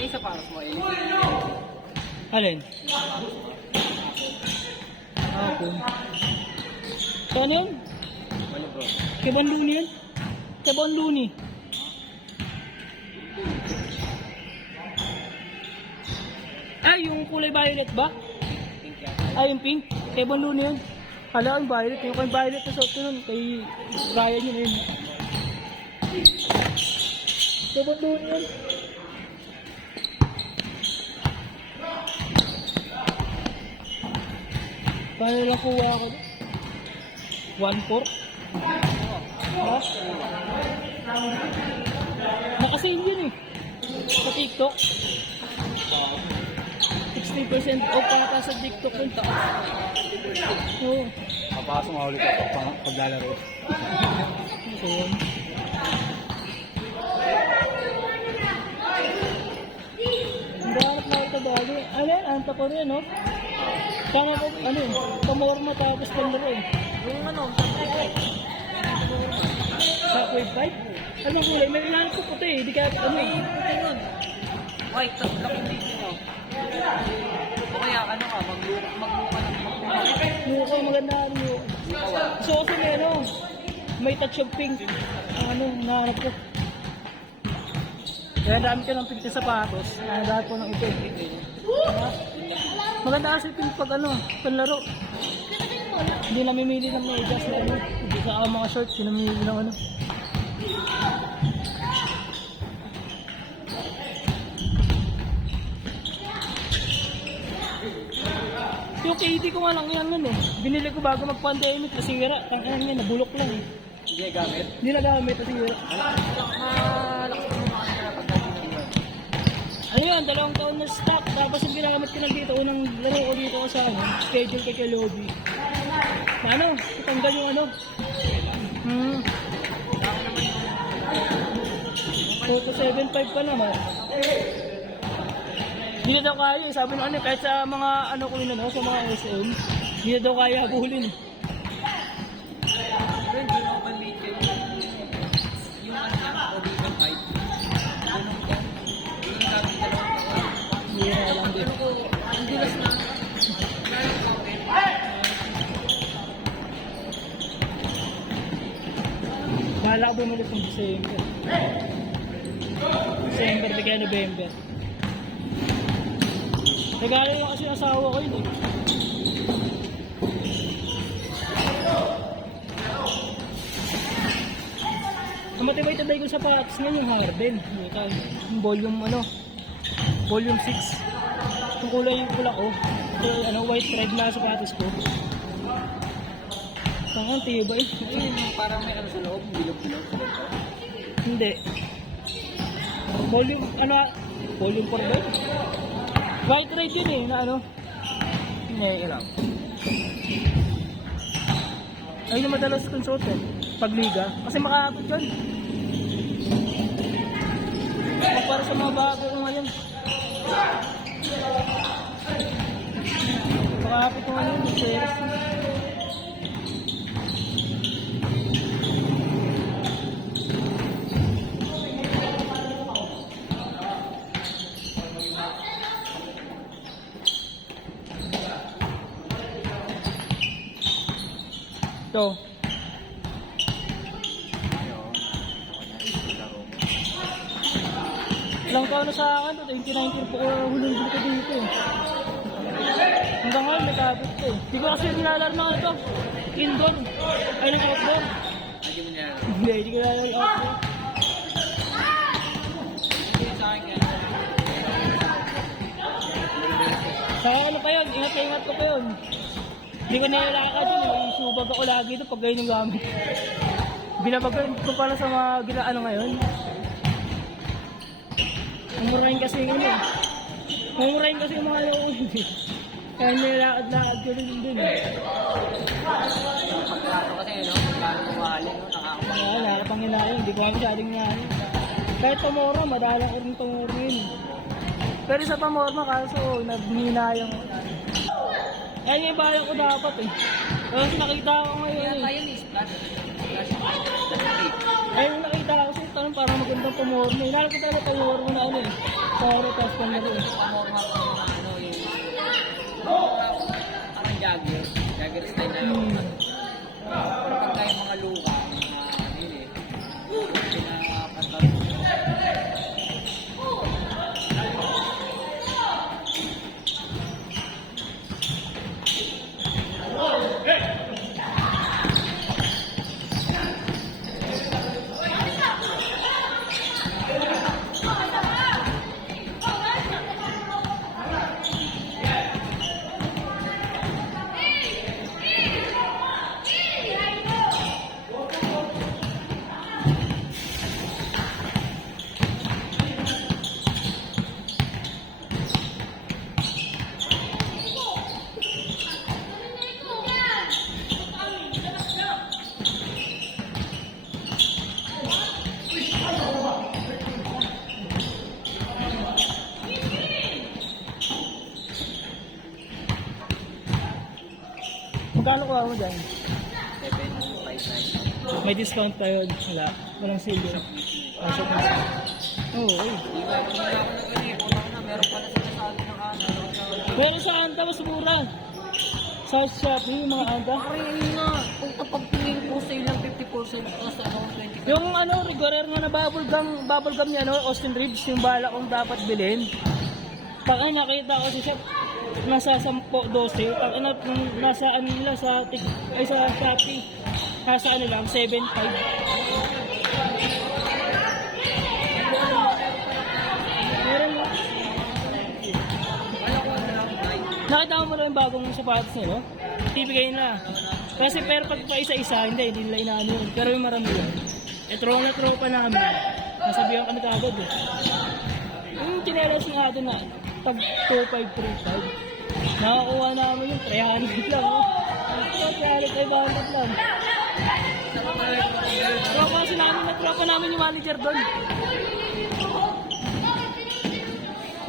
Ay, isa para sa mga Alin? Hapon. Saan yun? Ano bro? Kay Banduni yun? Kay Banduni. Ay, yung kulay violet ba? Pink yan. Ay, yung pink. Kay Banduni yun. Hala, yung violet. Yung kay violet na suot ko nun. Kay Brian yun yun. Kay Banduni yun. Paano lang kuha ako? 1-4? Ha? Nakasale yun eh. Sa TikTok. 60% off pata sa TikTok yun. Oo. Kapasok nga ulit ako paglalaro. So yun. Ang dapat na ito bago. Ano yan? Anta ko rin, no? Kama ko, ano yun? Pamorma tapos panlaro eh. Yung ano, Shockwave 5? Anong kulay? May ilan ko puti eh. Di ka, ano eh. yun. White, tapos laking dito mo. O kaya ano ka, magluka ng Mukha maganda ano. So ako may ano, may touch of pink. Ano, nahanap ko. Kaya dami ko ng pink na sapatos. Dahil ko ng ito eh. Maganda kasi pink pag ano, panlaro. Hindi namimili ng medyas na ano. Hindi sa mga shorts, hindi namimili ng ano. Yung KD ko nga lang yan nun eh. Binili ko bago mag-pandemic, nasira. Tangan yan, nabulok lang eh. Hindi gamit. Hindi nagamit, nasira. Ano yan, 2 taon na stock. Tapos yung ginamit ko lang dito, unang laro ko dito ko sa ano, schedule kay Lobby. Na ano, tutanggal yung ano. Photo 7.5 pa naman. Hindi na daw kaya, sabi ng ano, kahit sa mga ano ko yun, ano, sa mga SM, hindi na daw kaya habulin. Pero hindi mo pamilya yung ano, Obi-Wan height. Yung dati dalawang taon. Hindi na alam din. Pero ko, ang dulas na. Bahala ko bumalik ng December. December, bigay November. Regalo yung kasi asawa ko yun eh. Ang matibay-tabay ko sa sapatos ngayon yung Harden. Yung volume ano, volume 6. Yung kulay yung pula ko. Yung ano, white thread na sapatos ko. Tangan, tibay. Yung parang may ano sa loob, bilog-bilog. Hindi. Volume, ano, volume 4 ba yun? White red yun eh, na ano? Hindi, lang. Ayun na madalas kong suot eh. Pagliga. Kasi makakapit yun. Para sa mga bago ko ngayon. Makakapit ko ngayon. Serious. Ito. Ilang taon na sa akin, 2019 po ko huling ko dito eh. Hanggang ngayon may kabit ko eh. Di ko kasi nilalaro na ito. Indoor. Ay, nag-outdoor. Hindi mo niya. Hindi ko nilalaro outdoor. Hindi sa akin kaya. Saka ano pa yun, ingat ko pa yun. Hindi ko nilalakad yun, isubag ako lagi ito pag ganyan yung gamit. Binabagan ko pala sa mga ginaano ngayon. Mumurahin kasi yung ano. Mumurahin kasi yung mga ano. Kaya nilalakad-lakad ko rin dun. Pagkato kasi, no? Pagkato kumahali, no? Nakakapalit. Wala, wala pang hinayang. Hindi ko masyadong hinayang. Kahit pamora, madalang ko rin pamora yun. Pero sa pamora, kaso naghinayang ko. Yan yung bayan ko dapat eh. Kasi nakita ko ngayon Kaya eh. tayo ni Splash. Ayun yung nakita ko sa tanong parang magandang pamora. Hinala ko talaga pamora mo na ano eh. Pamora tapos pamora eh. Pamorma ko mga ano yung... Parang jagger. Jagger style na yun. Pero pagka yung mga luka, mga ano yun eh. Pinapantal. Magkano kuha mo dyan? 759. May discount pa yun. Wala. Walang silver. Ah, shop na. Oo, eh. Di ba yung mga ako nag-iipon na meron pala sinasabi ng ano. Pero sa Anta, mas mura. South Shopping, yung mga Anta. Pare, yun nga. Kung kapag tingin po sa'yo lang 50% plus ano, 20%. Yung ano, Rigorer nga na bubble gum niya, no? Austin Reeves, yung bala kong dapat bilhin. Pag ay nakita ko si Chef, nasa 10-12. Pag ano, nasa ano nila sa Shopee. Nasa ano lang, 7.5. Meron mo. Nakita mo na yung bagong sapatos nila, no? Ibigay na. Kasi pero pag pa isa-isa, hindi nila inaano yun. Pero yung marami yun. Tropa namin. Nasabihan kami kagad eh. Yung chinelas nga doon na pag 2,535. Nakakuha namin yung 300 lang. Oh. 300, 500 lang. Tropa namin yung manager doon.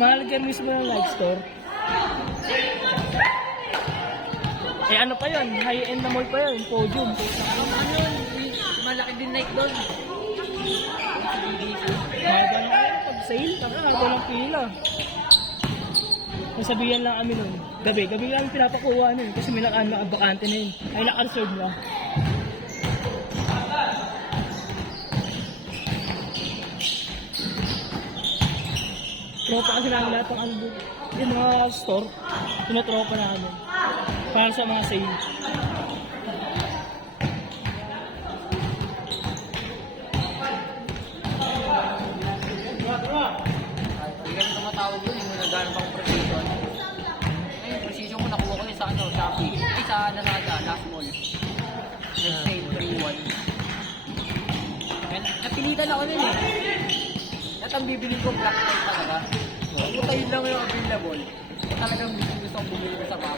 Manager mismo ng live store. Eh ano pa yun? High-end na mall pa yun. Podium. Ano yun? Malaki din night doon. Mahaba na kayo. Pag sale, mahaba ng pila. Nasabihan lang kami nun. Gabi lang pinapakuha nun. Kasi may nakabakante na yun. Ay naka-reserve na. Tropa kasi namin lahat ng ano doon. Yung mga store, tinatropa namin. Para sa mga sale. Hindi kami tumatawag doon. Hindi mo naghanap ang precision. Ngayon, precision ko nakuha ko yun sa ano, Shopee. Ay, sa Lazada, last mall. Nag-save 3-1. Napilitan ako nun eh. At ang bibili ko black type talaga. Kung tayo lang yung available. talagang gusto kong bumili ng sapatos.